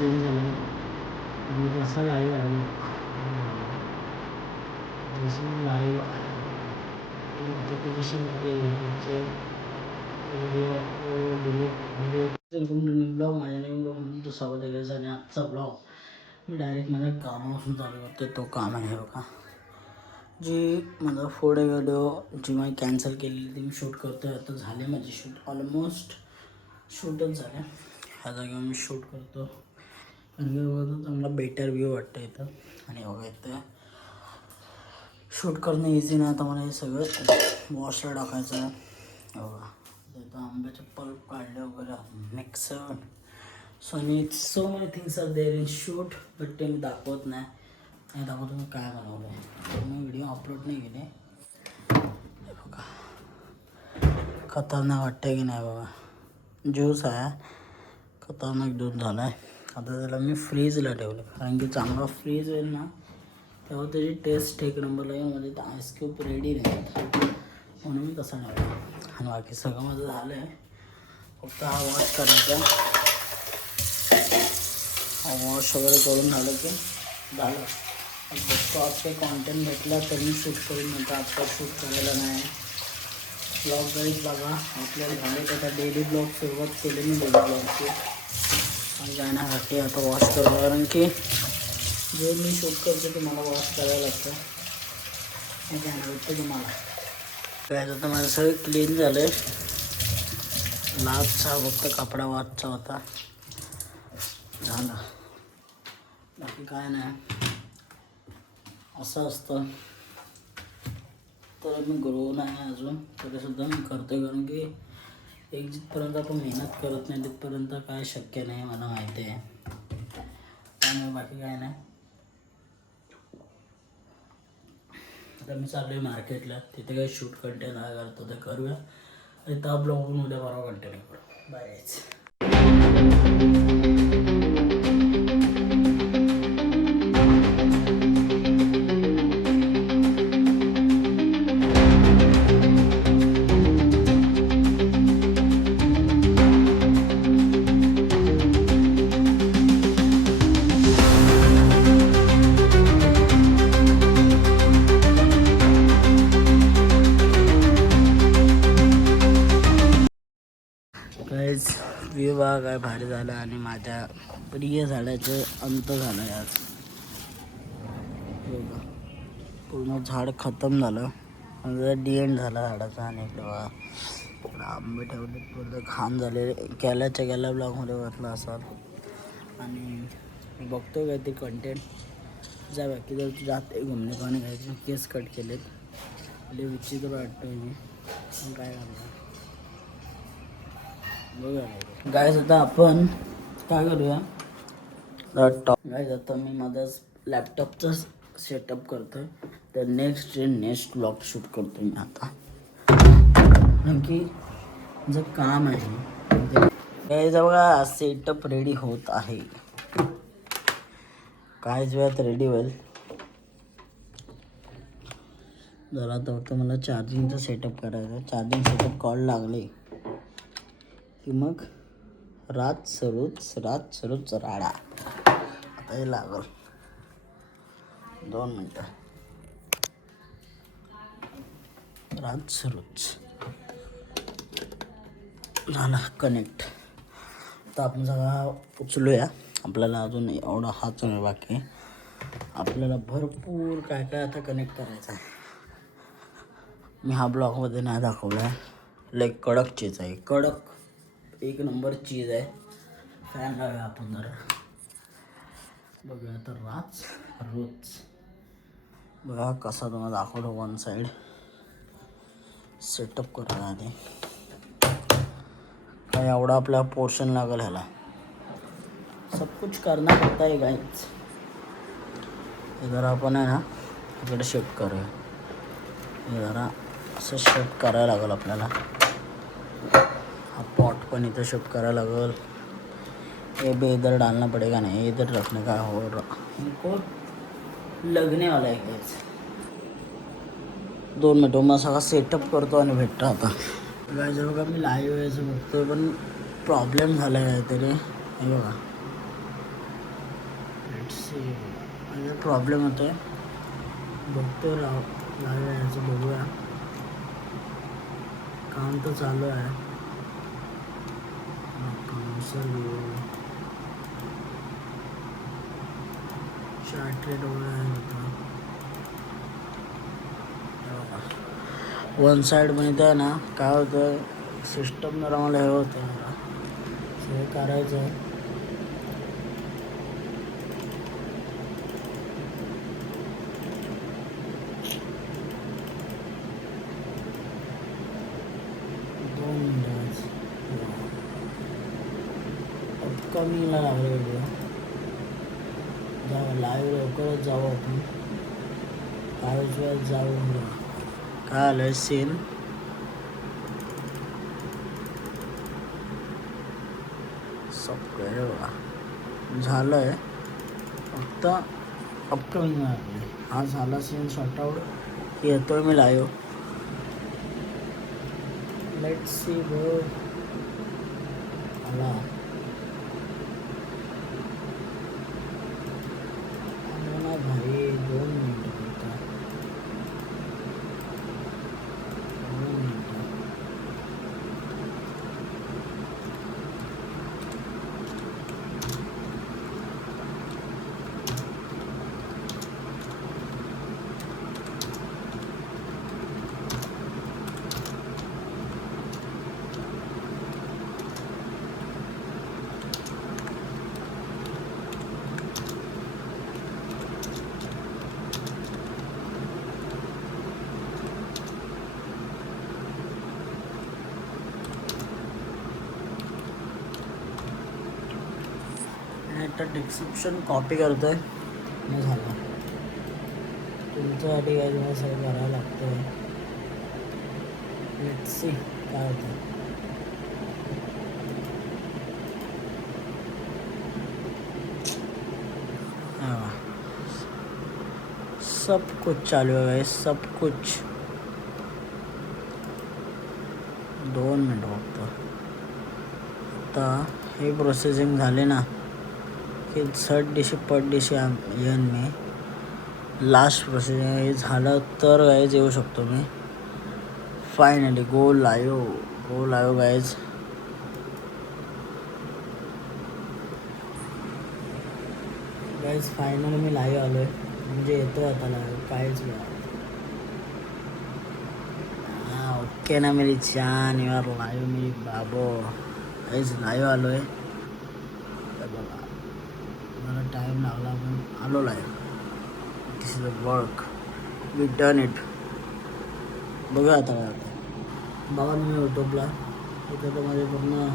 Change झालं कसं live आहे जशी लाईव्ह नोटिफिकेशनमध्ये ब्लॉग माझ्या नवीन ब्लॉग म्हणून तो स्वागत आहे. आणि आजचा ब्लॉग मी डायरेक्ट माझ्या कामापासून चालू करते. तो काम आहे बघा, जी माझा पुढे व्हिडिओ जी मी कॅन्सल केलेली ती मी शूट करतो आहे. आता झाले माझी शूट, ऑलमोस्ट शूटच झाले. ह्या जागेवर मी शूट करतो कारण की बघा चांगला बेटर व्ह्यू वाटतं इथं. आणि बघा इथं शूट करणं इझी नाही. आता मला हे सगळं वॉशला टाकायचं आहे. बघा इथं आंब्याचे पल्प काढले वगैरे mixer. So so many things are there in shoot, but ते मी दाखवत नाही दाखवतो मी काय बनवलं आहे. तर मी व्हिडिओ अपलोड नाही केले. बघा खतरनाक वाटतं की नाही बघा. ज्यूस आहे, खतरनाक ज्यूस झाला आहे. आता त्याला मी फ्रीजला ठेवलं कारण की चांगला फ्रीज होईल ना तेव्हा त्याची टेस्ट एक नंबरला येईल. म्हणजे तर आईस क्यूब रेडी नाही म्हणून मी तसं ठेवलं. आणि बाकी सगळं माझं झालं आहे, फक्त हा वॉश करायचा. हा वॉश वगैरे करून झालं की झालं. बघतो आज काही कॉन्टेंट भेटला तर मी शूट करून नंतर आजकाल शूट करायला नाही. ब्लॉग गाईज बघा आपल्याला झाले तर आता डेली ब्लॉग सुरुवात केली मी डेली ब्लॉगची जाण्यासाठी. आता वॉश करतो कारण की जे मी शूट करतो ते मला वॉश करायला लागतं. हे जाणं भेटतं तुम्हाला काय. आता माझं सगळं क्लीन झालं आहे. लाचचा फक्त कपडा वाचचा होता, झाला. बाकी काय नाही. असं असतं तर मी ग्रो नाही अजून तरीसुद्धा मी करतो आहे कारण की एक जिथपर्यंत आपण मेहनत करत नाही तिथपर्यंत काय शक्य नाही मला माहिती आहे. त्यामुळे बाकी काय नाही. आता मी चाललो आहे मार्केटला, तिथे काही शूट कंटेंट काय करतो ते करूया. आणि त्या ब्लॉगवरून उद्या परवा कंटेंट करू. बायच. काहीच व्ह्यू बघा काय भारी झालं. आणि माझ्या प्रिय झाडाचं अंत झालं आहे आज. बघा पूर्ण झाड खतम झालं, म्हणजे डी एंड झाला झाडाचा. आणि बघा आंबे ठेवले पूर्ण घाण झाले. गेल्या ब्लॉगमध्ये वाटलं असाल. आणि बघतो काय ते कंटेंट जा बाकी जर तू जाते घुमणे पाणी घ्यायचे. केस कट केलेत, लय विचित्र वाटतोय मी पण काय करणार. बघा गाईज आता आपण काय करूया गाईज. आता मी माझा लॅपटॉपचा सेटअप करतोय तर नेक्स्ट ब्लॉग शूट करतोय मी आता कारण की जे काम आहे गाईज बघा सेटअप रेडी होत आहे. काहीच वेळात रेडी होईल. जरा आता फक्त मला चार्जिंगचं सेटअप करायचं आहे. चार्जिंग सेटअप कॉल लागले की मग रात सरूच राडा. आता हे लागल 2 मिनटं. रात सरूच झाला कनेक्ट. तर आपण सगळा उचलूया. आपल्याला अजून एवढा हाच नाही बाकी. आपल्याला भरपूर काय काय आता कनेक्ट करायचं आहे. मी हा ब्लॉगमध्ये नाही दाखवला आहे. लाईक कडक चीज आहे, कडक एक नंबर चीज आहे. फॅन लावूया आपण जरा. बघूया तर रोज बघा कसा तुम्हाला दाखवतो. 1 साईड सेटअप करूया आधी. काय एवढा आपला पोर्शन लागेल ह्याला. सब कुछ करना पड़ता है गाइस. जरा आपण आहे ना इकडे शिफ्ट करूया. जरा असं शिफ्ट करायला लागेल आपल्याला. हा पॉट पण इथं शिफ्ट करायला लागेल. ये भी इधर डालना पड़ेगा नहीं, इधर रखने का हो इनको लगने वाला है गाइस. 2 मिनटं मग सगळा सेटअप करतो आणि भेटतो आता. गाइस बघा मी लाईव्ह यायचं बघतो पण प्रॉब्लेम झाला आहे काहीतरी. हे बघा माझा प्रॉब्लेम होतो आहे, बघतो लावूया याचं, बघूया. काम तर चालू आहे. चार्ट रेट वगैरे होता. वन साईड मध्ये आहे ना, काय होतं सिस्टम जरा मला हे होतं, मला सगळं करायचं आहे. अपकमिंगला लागले व्हिडिओ. जाऊ लाईव्ह लवकरच जाऊ आपण. काहीच वेळेस जाऊ. काय आलं आहे सीन, सगळे बघा झालं आहे, फक्त अपकमिंग लागले. हा झाला सीन शॉर्ट आउट, येतोय मी लाईव्ह. Let's see bro. आला ना भाई, 2 मिनिटं फक्त, 2 मिनिटं. तर डिस्क्रिप्शन कॉपी करतो आहे, मग झालं. तुमच्यासाठी काय तुम्हाला सगळं करायला लागतं आहे. लेट्स सी काय होतं. सब कुछ चालू आहे, सब कुछ. 2 मिनटं फक्त. आता हे प्रोसेसिंग झाले ना की झट दिशी पट दिशी येईन मी. लास्ट प्रोसेसिंग हे झालं तर गाईज येऊ शकतो मी. Finally go live guys. Finally मी लाईव्ह आलो आहे, म्हणजे येतो आता लाईव्ह. काहीच वेळा ओके ना मेरी जान, यार लाईव्ह मी बाबो. गाईज लाईव्ह आलो आहे बघा. मला टाईम लागला पण आलो live. This is a work, we done it. बघूया आता काय होतं. बघा मी यूट्यूबला इथं तर माझे पूर्ण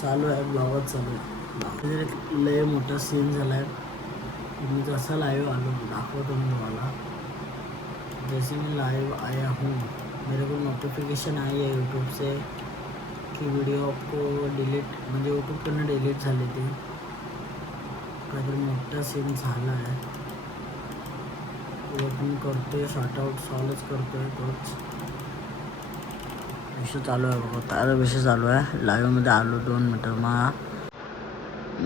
चालू आहे, ब्लॉगच चालू आहे. लय मोठा सीन झाला आहे. मी जसा लाईव्ह आलो दाखवतो मी तुम्हाला. जैसे मैं लाइव आया हूँ, मेरे को नोटिफिकेशन आई है यूट्यूब से की वीडियो आपको डिलीट, म्हणजे यूट्यूबकडनं डिलीट झाले ते. काहीतरी मोठा सीन झाला आहे. ओपन करतोय, शॉर्ट आउट सॉल्वच करतोय. तोच विषय चालू आहे बघा. तारा विषय चालू आहे. लाईव्हमध्ये आलो 2 मिनटं. मग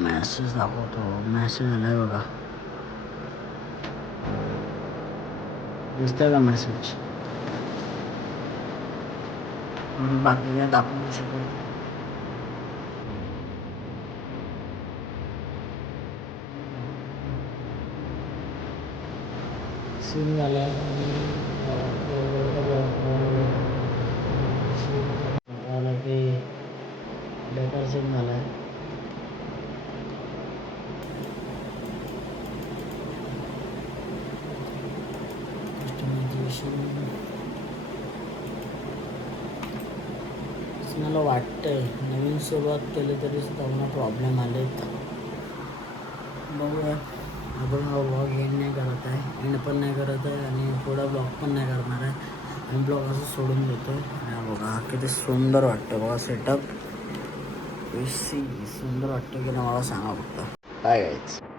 मॅसेज दाखवतो. मॅसेज आला आहे बघा, दिसतंय का मेसेज. बाकी काय दाखवू शकतो. सीन झाला की बेकार सीन झाला आहे. मला वाटतंय नवीन सुरुवात केली तरी सुद्धा मला प्रॉब्लेम आलेत. बघूया. आपण हा ब्लॉग एंड नाही करत आहे, एंड पण नाही करत आहे आणि थोडा ब्लॉग पण नाही करणार आहे. आणि ब्लॉग असं सोडून देतो. आणि बघा किती सुंदर वाटतं बघा सेटअप. सुंदर वाटतं की ना मला सांगा फक्त. काय गायचं.